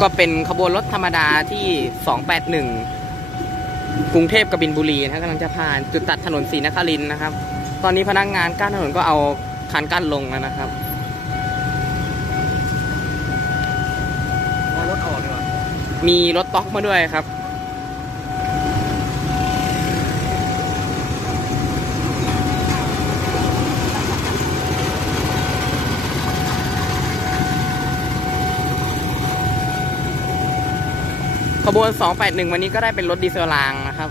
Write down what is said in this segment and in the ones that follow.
ก็เป็นขบวนรถธรรมดาที่281กรุงเทพกบินบุรีนะครับกำลังจะผ่านจุดตัดถนนศรีนครินทร์นะครับตอนนี้พนักงานกั้นถนนก็เอาคันกั้นลงแล้วนะครับรถออกดีกว่ามีรถต๊อกมาด้วยครับขบวน281วันนี้ก็ได้เป็นรถดีเซลรางนะครับ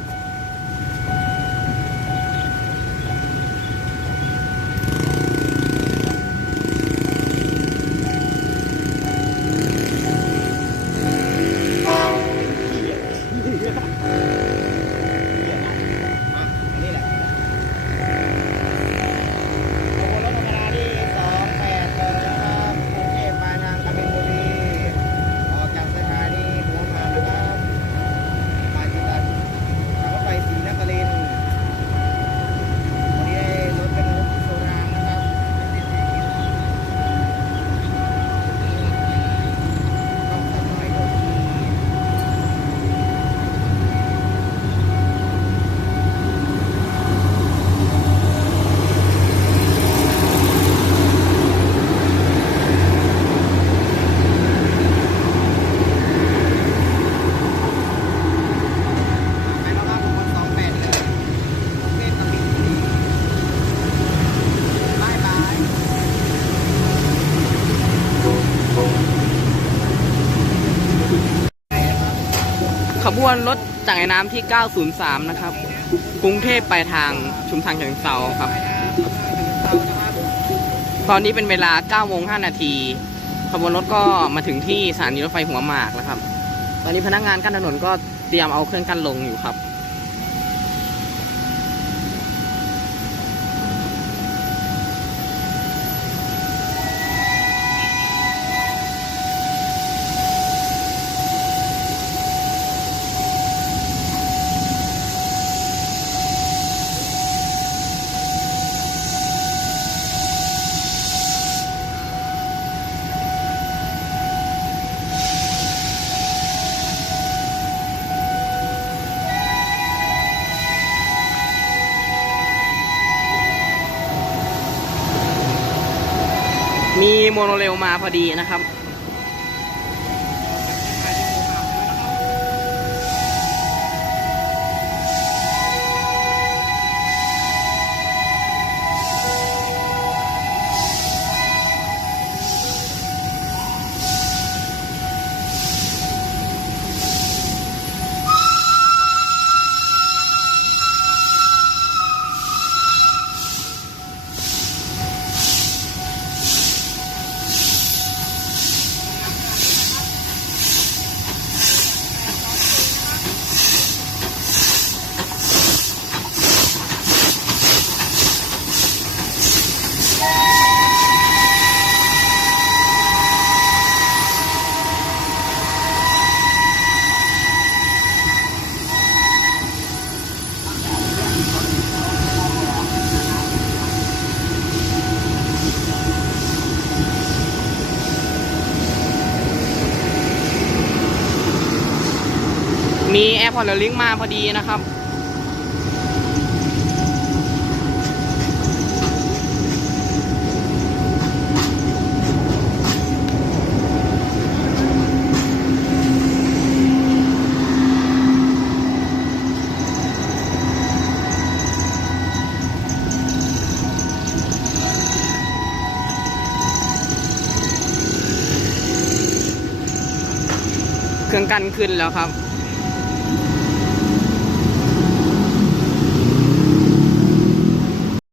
ขบวนรถจากไอ้น้ำที่903นะครับกรุงเทพไปทางชุมทางเฉลิมเทราครับตอนนี้เป็นเวลา9:05 นาทีขบวนรถก็มาถึงที่สถานีรถไฟหัวหมากแล้วครับตอนนี้พนักงานกั้นถนนก็เตรียมเอาเครื่องกั้นลงอยู่ครับมีโมโนเรลมาพอดีนะครับมีแอร์พอร์ตลิงก์มาพอดีนะครับเครื่องกั้นขึ้นแล้วครับ